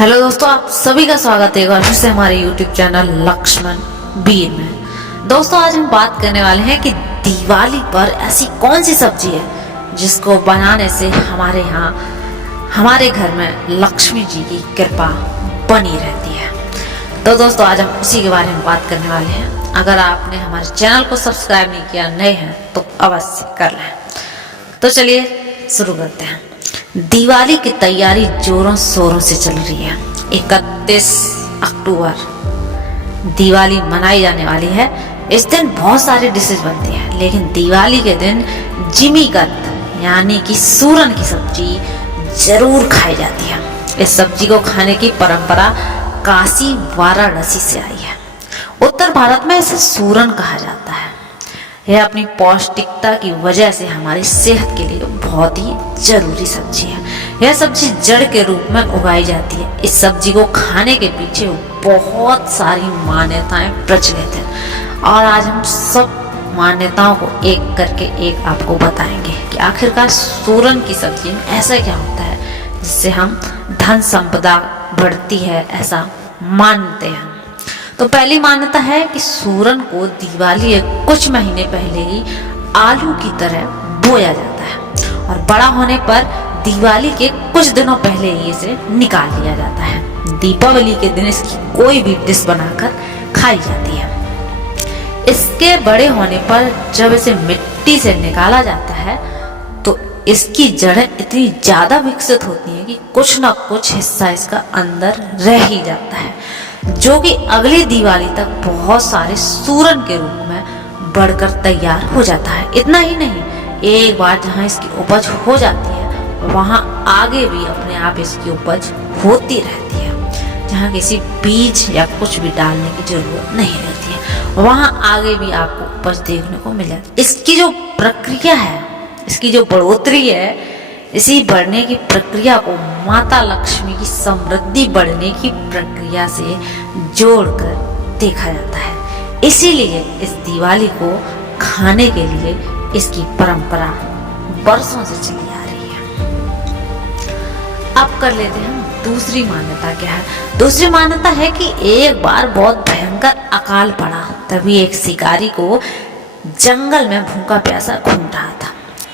Hello दोस्तों, आप सभी का स्वागत है एक बार फिर से हमारे YouTube चैनल लक्ष्मण बीर में। दोस्तों, आज हम बात करने वाले हैं कि दिवाली पर ऐसी कौन सी सब्जी है जिसको बनाने से हमारे यहाँ हमारे घर में लक्ष्मी जी की कृपा बनी रहती है। तो दोस्तों, आज हम उसी के बारे में बात करने वाले हैं। अगर आपने हमारे चैनल को सब्सक्राइब नहीं किया, नए हैं तो अवश्य कर लें। तो चलिए शुरू करते हैं। दिवाली की तैयारी जोरों शोरों से चल रही है। 31 अक्टूबर दिवाली मनाई जाने वाली है। इस दिन बहुत सारी डिशेज बनती है, लेकिन दिवाली के दिन जिमीकंद यानी कि सूरन की सब्जी जरूर खाई जाती है। इस सब्जी को खाने की परंपरा काशी वाराणसी से आई है। उत्तर भारत में इसे सूरन कहा जाता है। यह अपनी पौष्टिकता की वजह से हमारी सेहत के लिए बहुत ही जरूरी सब्जी है। यह सब्जी जड़ के रूप में उगाई जाती है। इस सब्जी को खाने के पीछे बहुत सारी मान्यताएं प्रचलित हैं और आज हम सब मान्यताओं को एक करके एक आपको बताएंगे कि आखिरकार सूरन की सब्जी में ऐसा क्या होता है जिससे हम धन संपदा बढ़ती है, ऐसा मानते हैं। तो पहली मान्यता है कि सूरन को दिवाली के कुछ महीने पहले ही आलू की तरह बोया जाता है और बड़ा होने पर दिवाली के कुछ दिनों पहले ही इसे निकाल लिया जाता है। दीपावली के दिन इसकी कोई भी डिश बनाकर खाई जाती है। इसके बड़े होने पर जब इसे मिट्टी से निकाला जाता है तो इसकी जड़ें इतनी ज्यादा विकसित होती हैं कि कुछ ना कुछ हिस्सा इसका अंदर रह ही जाता है, जो कि अगली दिवाली तक बहुत सारे सूरन के रूप में बढ़कर तैयार हो जाता है। इतना ही नहीं, एक बार जहाँ इसकी उपज हो जाती है वहाँ आगे भी अपने आप इसकी उपज होती रहती है। जहाँ किसी बीज या कुछ भी डालने की जरूरत नहीं रहती है, वहाँ आगे भी आपको उपज देखने को मिल जाती है। इसकी जो प्रक्रिया है, इसकी जो बढ़ोतरी है, इसी बढ़ने की प्रक्रिया को माता लक्ष्मी की समृद्धि बढ़ने की प्रक्रिया से जोड़कर देखा जाता है। इसीलिए इस दिवाली को खाने के लिए इसकी परंपरा बरसों से चली आ रही है। अब कर लेते हैं दूसरी मान्यता। क्या है दूसरी मान्यता? है कि एक बार बहुत भयंकर अकाल पड़ा, तभी एक शिकारी को जंगल में भूखा प्यासा घूम रहा था।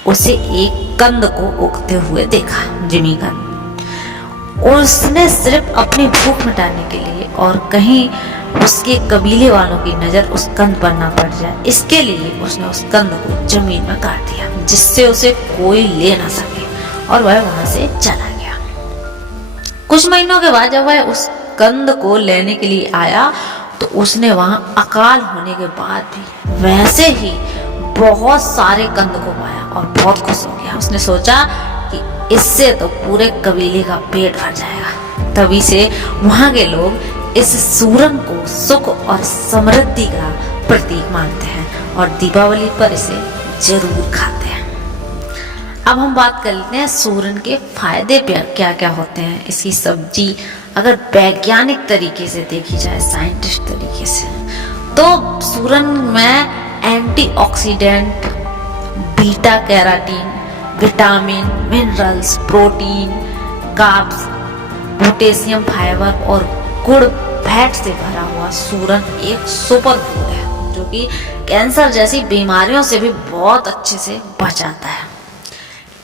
उसे एक कंद को उगते हुए देखा, जिमीकंद। उसने सिर्फ अपनी भूख मिटाने के लिए और कहीं उसके कबीले वालों की नजर उस कंद पर ना पड़ जाए, इसके लिए उसने उस कंद को जमीन में काट दिया, जिससे उसे कोई ले ना सके और वह वहां से चला गया। कुछ महीनों के बाद जब वह उस कंद को लेने के लिए आया तो उसने वहां अकाल होने के बाद भी वैसे ही बहुत सारे कंद को पाया और बहुत खुश हो गया। उसने सोचा कि इससे तो पूरे कबीले का पेट भर जाएगा। तभी से वहां के लोग इस सूरन को सुख और समृद्धि का प्रतीक मानते हैं और दीपावली पर इसे जरूर खाते हैं। अब हम बात कर लेते हैं सूरन के फायदे क्या क्या होते हैं। इसकी सब्जी अगर वैज्ञानिक तरीके से देखी जाए, साइंटिस्ट तरीके से, तो सूरन में antioxidant, beta carotene, vitamin, minerals, protein, carbs, potassium, fibre और गुड़, फैट से भरा हुआ सूरन एक सुपर फूड है, जो कि कैंसर जैसी बीमारियों से भी बहुत अच्छे से बचाता है।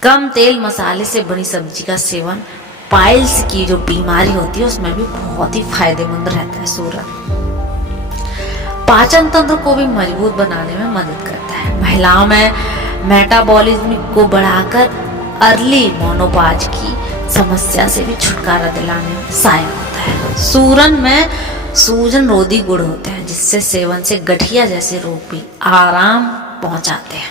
कम तेल मसाले से बनी सब्जी का सेवन पाइल्स की जो बीमारी होती है उसमें भी बहुत ही फायदेमंद रहता है। सूरन पाचन तंत्र को भी मजबूत बनाने में मदद करता है। महिलाओं में मेटाबॉलिज्म को बढ़ाकर अर्ली मोनोपॉज की समस्या से भी छुटकारा दिलाने में सहायक होता है। सूरन में सूजन रोधी गुण होते हैं, जिससे सेवन से गठिया जैसे रोग भी आराम पहुंचाते हैं।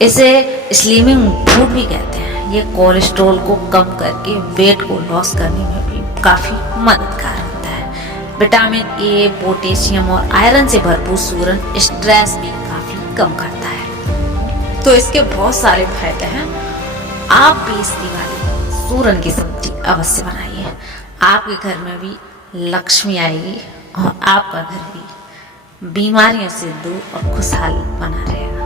इसे स्लिमिंग फूड भी कहते हैं। ये कोलेस्ट्रॉल को कम करके वेट को लॉस करने में भी काफी मददगार होता है। विटामिन ए, पोटेशियम और आयरन से भरपूर सूरन स्ट्रेस भी काफी कम करता है। तो इसके बहुत सारे फायदे हैं। आप भी इस दिवाली सूरन की सब्जी अवश्य बनाइए। आपके घर में भी लक्ष्मी आएगी और आपका घर भी बीमारियों से दूर और खुशहाल बना रहेगा।